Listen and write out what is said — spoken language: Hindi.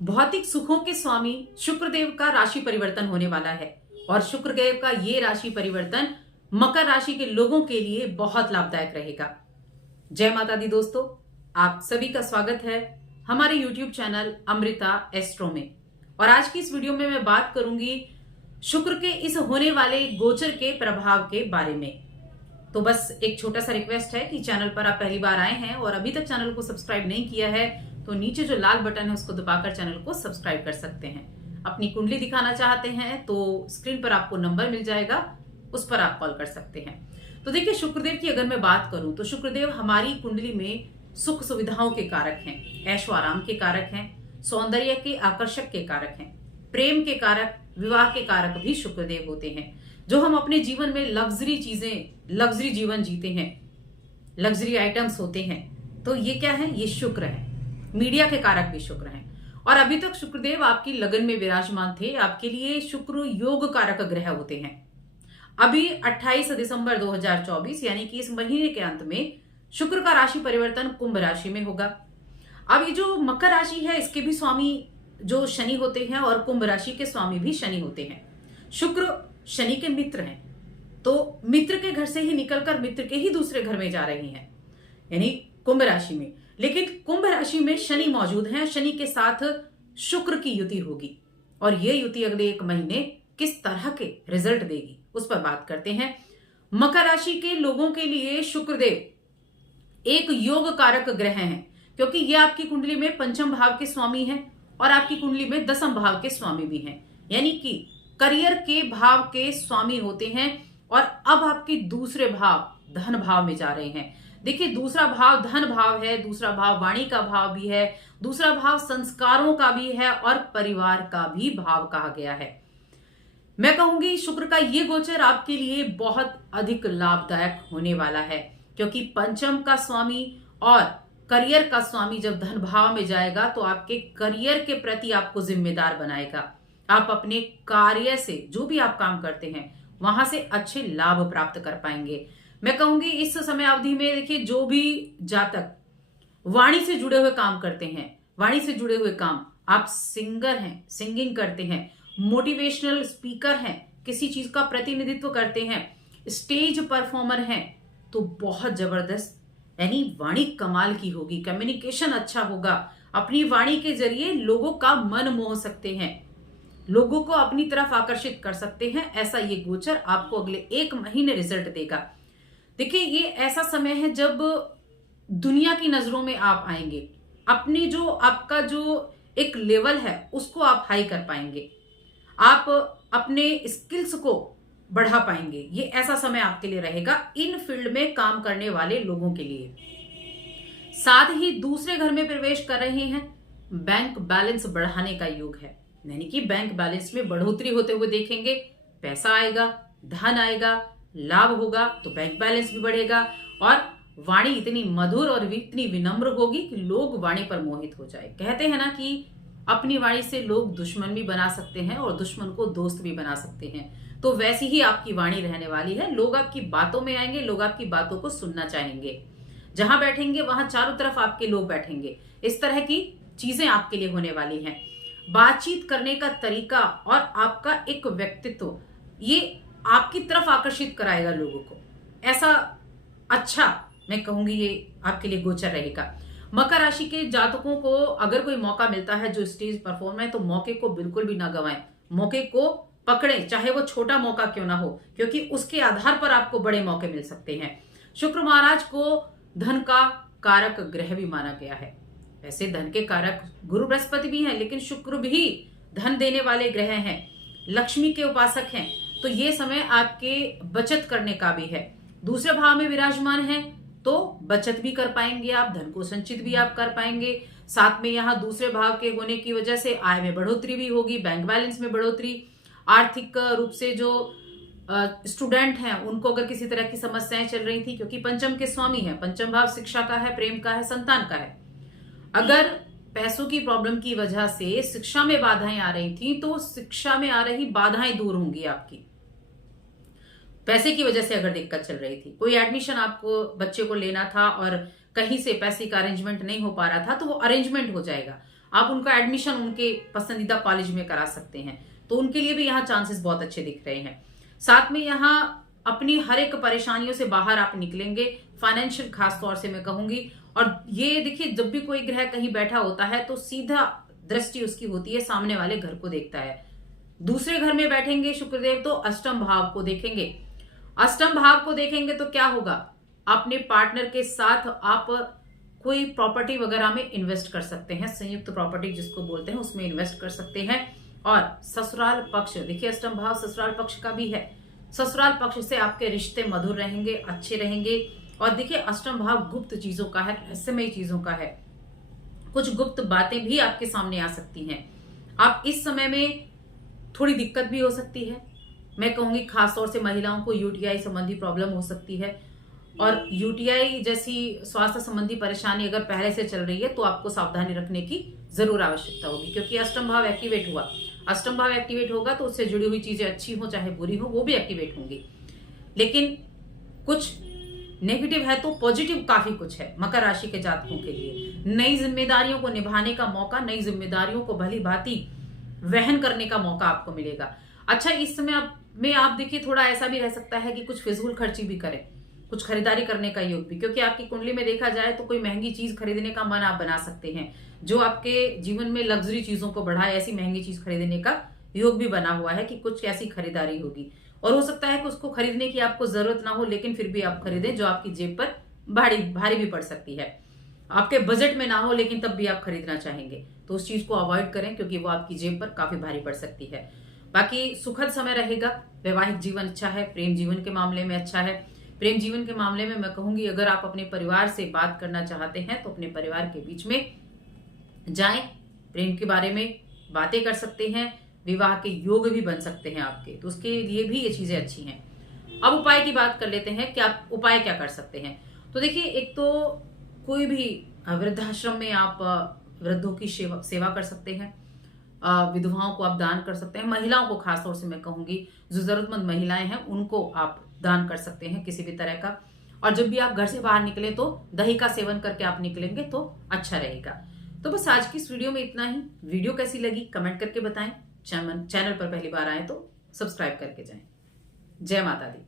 भौतिक सुखों के स्वामी शुक्रदेव का राशि परिवर्तन होने वाला है और शुक्रदेव का ये राशि परिवर्तन मकर राशि के लोगों के लिए बहुत लाभदायक रहेगा। जय माता दी दोस्तों, आप सभी का स्वागत है हमारे YouTube चैनल अमृता एस्ट्रो में। और आज की इस वीडियो में मैं बात करूंगी शुक्र के इस होने वाले गोचर के प्रभाव के बारे में। तो बस एक छोटा सा रिक्वेस्ट है कि चैनल पर आप पहली बार आए हैं और अभी तक चैनल को सब्सक्राइब नहीं किया है तो नीचे जो लाल बटन है उसको दबाकर चैनल को सब्सक्राइब कर सकते हैं। अपनी कुंडली दिखाना चाहते हैं तो स्क्रीन पर आपको नंबर मिल जाएगा, उस पर आप कॉल कर सकते हैं। तो देखिए, शुक्रदेव की अगर मैं बात करूं तो शुक्रदेव हमारी कुंडली में सुख सुविधाओं के कारक हैं, ऐशो आराम के कारक हैं, सौंदर्य के आकर्षक के कारक हैं, प्रेम के कारक, विवाह के कारक भी शुक्रदेव होते हैं। जो हम अपने जीवन में लग्जरी जीवन जीते हैं, लग्जरी आइटम्स होते हैं, तो ये क्या है? ये शुक्र है। मीडिया के कारक भी शुक्र हैं। और अभी तक शुक्रदेव आपकी लगन में विराजमान थे। आपके लिए शुक्र योग कारक ग्रह होते हैं। अभी 28 दिसंबर 2024 यानी कि इस महीने के अंत में शुक्र का राशि परिवर्तन कुंभ राशि में होगा। अब ये जो मकर राशि है इसके भी स्वामी जो शनि होते हैं और कुंभ राशि के स्वामी भी शनि होते हैं। शुक्र शनि के मित्र हैं, तो मित्र के घर से ही निकलकर मित्र के ही दूसरे घर में जा रही हैं, यानी कुंभ राशि में। लेकिन कुंभ राशि में शनि मौजूद हैं, शनि के साथ शुक्र की युति होगी और ये युति अगले एक महीने किस तरह के रिजल्ट देगी उस पर बात करते हैं। मकर राशि के लोगों के लिए शुक्रदेव एक योग कारक ग्रह हैं, क्योंकि ये आपकी कुंडली में पंचम भाव के स्वामी हैं और आपकी कुंडली में दसम भाव के स्वामी भी हैं, यानी कि करियर के भाव के स्वामी होते हैं। और अब आपके दूसरे भाव धन भाव में जा रहे हैं। देखिए, दूसरा भाव धन भाव है, दूसरा भाव वाणी का भाव भी है, दूसरा भाव संस्कारों का भी है और परिवार का भी भाव कहा गया है। मैं कहूंगी शुक्र का ये गोचर आपके लिए बहुत अधिक लाभदायक होने वाला है, क्योंकि पंचम का स्वामी और करियर का स्वामी जब धन भाव में जाएगा तो आपके करियर के प्रति आपको जिम्मेदार बनाएगा। आप अपने कार्य से, जो भी आप काम करते हैं, वहां से अच्छे लाभ प्राप्त कर पाएंगे। मैं कहूंगी इस समय अवधि में देखिए, जो भी जातक वाणी से जुड़े हुए काम करते हैं, वाणी से जुड़े हुए काम, आप सिंगर हैं, सिंगिंग करते हैं, मोटिवेशनल स्पीकर हैं, किसी चीज का प्रतिनिधित्व करते हैं, स्टेज परफॉर्मर हैं, तो बहुत जबरदस्त, यानी वाणी कमाल की होगी, कम्युनिकेशन अच्छा होगा। अपनी वाणी के जरिए लोगों का मन मोह सकते हैं, लोगों को अपनी तरफ आकर्षित कर सकते हैं। ऐसा ये गोचर आपको अगले एक महीने रिजल्ट देगा। देखिए, ये ऐसा समय है जब दुनिया की नजरों में आप आएंगे, अपनी जो आपका जो एक लेवल है उसको आप हाई कर पाएंगे, आप अपने स्किल्स को बढ़ा पाएंगे। ये ऐसा समय आपके लिए रहेगा इन फील्ड में काम करने वाले लोगों के लिए। साथ ही दूसरे घर में प्रवेश कर रहे हैं, बैंक बैलेंस बढ़ाने का योग है, यानी कि बैंक बैलेंस में बढ़ोतरी होते हुए देखेंगे। पैसा आएगा, धन आएगा, लाभ होगा तो बैंक बैलेंस भी बढ़ेगा। और वाणी इतनी मधुर और इतनी विनम्र होगी कि लोग वाणी पर मोहित हो जाए। कहते हैं ना कि अपनी वाणी से लोग दुश्मन भी बना सकते हैं और दुश्मन को दोस्त भी बना सकते हैं। तो वैसी ही आपकी वाणी रहने वाली है। लोग आपकी बातों में आएंगे, लोग आपकी बातों को सुनना चाहेंगे। जहां बैठेंगे वहां चारों तरफ आपके लोग बैठेंगे। इस तरह की चीजें आपके लिए होने वाली हैं। बातचीत करने का तरीका और आपका एक व्यक्तित्व, ये आपकी तरफ आकर्षित कराएगा लोगों को। ऐसा अच्छा मैं कहूंगी ये आपके लिए गोचर रहेगा। मकर राशि के जातकों को अगर कोई मौका मिलता है जो स्टेज परफॉर्म है, तो मौके को बिल्कुल भी ना गवाएं, मौके को पकड़ें, चाहे वो छोटा मौका क्यों ना हो, क्योंकि उसके आधार पर आपको बड़े मौके मिल सकते हैं। शुक्र महाराज को धन का कारक ग्रह भी माना गया है। वैसे धन के कारक गुरु बृहस्पति भी हैं, लेकिन शुक्र भी धन देने वाले ग्रह हैं, लक्ष्मी के उपासक हैं। तो ये समय आपके बचत करने का भी है। दूसरे भाव में विराजमान है तो बचत भी कर पाएंगे आप, धन को संचित भी आप कर पाएंगे। साथ में यहाँ दूसरे भाव के होने की वजह से आय में बढ़ोतरी भी होगी, बैंक बैलेंस में बढ़ोतरी। आर्थिक रूप से जो स्टूडेंट हैं उनको अगर किसी तरह की समस्याएं चल रही थी, क्योंकि पंचम के स्वामी है, पंचम भाव शिक्षा का है, प्रेम का है, संतान का है। अगर पैसों की प्रॉब्लम की वजह से शिक्षा में बाधाएं आ रही थी तो शिक्षा में आ रही बाधाएं दूर होंगी आपकी। पैसे की वजह से अगर दिक्कत चल रही थी, कोई एडमिशन आपको बच्चे को लेना था और कहीं से पैसे का अरेंजमेंट नहीं हो पा रहा था, तो वो अरेंजमेंट हो जाएगा। आप उनका एडमिशन उनके पसंदीदा कॉलेज में करा सकते हैं, तो उनके लिए भी यहाँ चांसेस बहुत अच्छे दिख रहे हैं। साथ में यहाँ अपनी हर एक परेशानियों से बाहर आप निकलेंगे, फाइनेंशियल खास तौर से मैं कहूंगी। और ये देखिए, जब भी कोई ग्रह कहीं बैठा होता है तो सीधा दृष्टि उसकी होती है सामने वाले घर को देखता है। दूसरे घर में बैठेंगे शुक्रदेव तो अष्टम भाव को देखेंगे। अष्टम भाव को देखेंगे तो क्या होगा, अपने पार्टनर के साथ आप कोई प्रॉपर्टी वगैरह में इन्वेस्ट कर सकते हैं, संयुक्त प्रॉपर्टी जिसको बोलते हैं उसमें इन्वेस्ट कर सकते हैं। और ससुराल पक्ष, देखिए अष्टम भाव ससुराल पक्ष का भी है, ससुराल पक्ष से आपके रिश्ते मधुर रहेंगे, अच्छे रहेंगे। और देखिए अष्टम भाव गुप्त चीजों का है, रहस्यमय चीजों का है, कुछ गुप्त बातें भी आपके सामने आ सकती हैं। आप इस समय में थोड़ी दिक्कत भी हो सकती है, मैं कहूंगी खासतौर से महिलाओं को यूटीआई संबंधी प्रॉब्लम हो सकती है। और यूटीआई जैसी स्वास्थ्य संबंधी परेशानी अगर पहले से चल रही है तो आपको सावधानी रखने की जरूर आवश्यकता होगी, क्योंकि अष्टम भाव एक्टिवेट हुआ। अष्टम भाव एक्टिवेट होगा तो उससे जुड़ी हुई चीजें अच्छी हो चाहे बुरी हो, वो भी एक्टिवेट होंगी। लेकिन कुछ नेगेटिव है तो पॉजिटिव काफी कुछ है मकर राशि के जातकों के लिए। नई जिम्मेदारियों को निभाने का मौका, नई जिम्मेदारियों को भली भांति वहन करने का मौका आपको मिलेगा। अच्छा, इस समय में आप देखिए थोड़ा ऐसा भी रह सकता है कि कुछ फिजूल खर्ची भी करें, कुछ खरीदारी करने का योग भी, क्योंकि आपकी कुंडली में देखा जाए तो कोई महंगी चीज खरीदने का मन आप बना सकते हैं, जो आपके जीवन में लग्जरी चीजों को बढ़ाए। ऐसी महंगी चीज खरीदने का योग भी बना हुआ है कि कुछ ऐसी खरीदारी होगी। और हो सकता है कि उसको खरीदने की आपको जरूरत ना हो, लेकिन फिर भी आप खरीदें, जो आपकी जेब पर भारी भी पड़ सकती है। आपके बजट में ना हो लेकिन तब भी आप खरीदना चाहेंगे, तो उस चीज को अवॉइड करें, क्योंकि वो आपकी जेब पर काफी भारी पड़ सकती है। बाकी सुखद समय रहेगा, वैवाहिक जीवन अच्छा है, प्रेम जीवन के मामले में अच्छा है। प्रेम जीवन के मामले में मैं कहूंगी, अगर आप अपने परिवार से बात करना चाहते हैं तो अपने परिवार के बीच में जाएं, प्रेम के बारे में बातें कर सकते हैं, विवाह के योग भी बन सकते हैं आपके, तो उसके लिए भी ये चीजें अच्छी हैं। अब उपाय की बात कर लेते हैं, क्या उपाय क्या कर सकते हैं। तो देखिए, एक तो कोई भी वृद्धाश्रम में आप वृद्धों की सेवा कर सकते हैं, विधवाओं को आप दान कर सकते हैं, महिलाओं को खासतौर से मैं कहूंगी जो जरूरतमंद महिलाएं हैं उनको आप दान कर सकते हैं किसी भी तरह का। और जब भी आप घर से बाहर निकले तो दही का सेवन करके आप निकलेंगे तो अच्छा रहेगा। तो बस आज की इस वीडियो में इतना ही। वीडियो कैसी लगी कमेंट करके बताएं, चैनल पर पहली बार आए तो सब्सक्राइब करके जाएं। जय माता दी।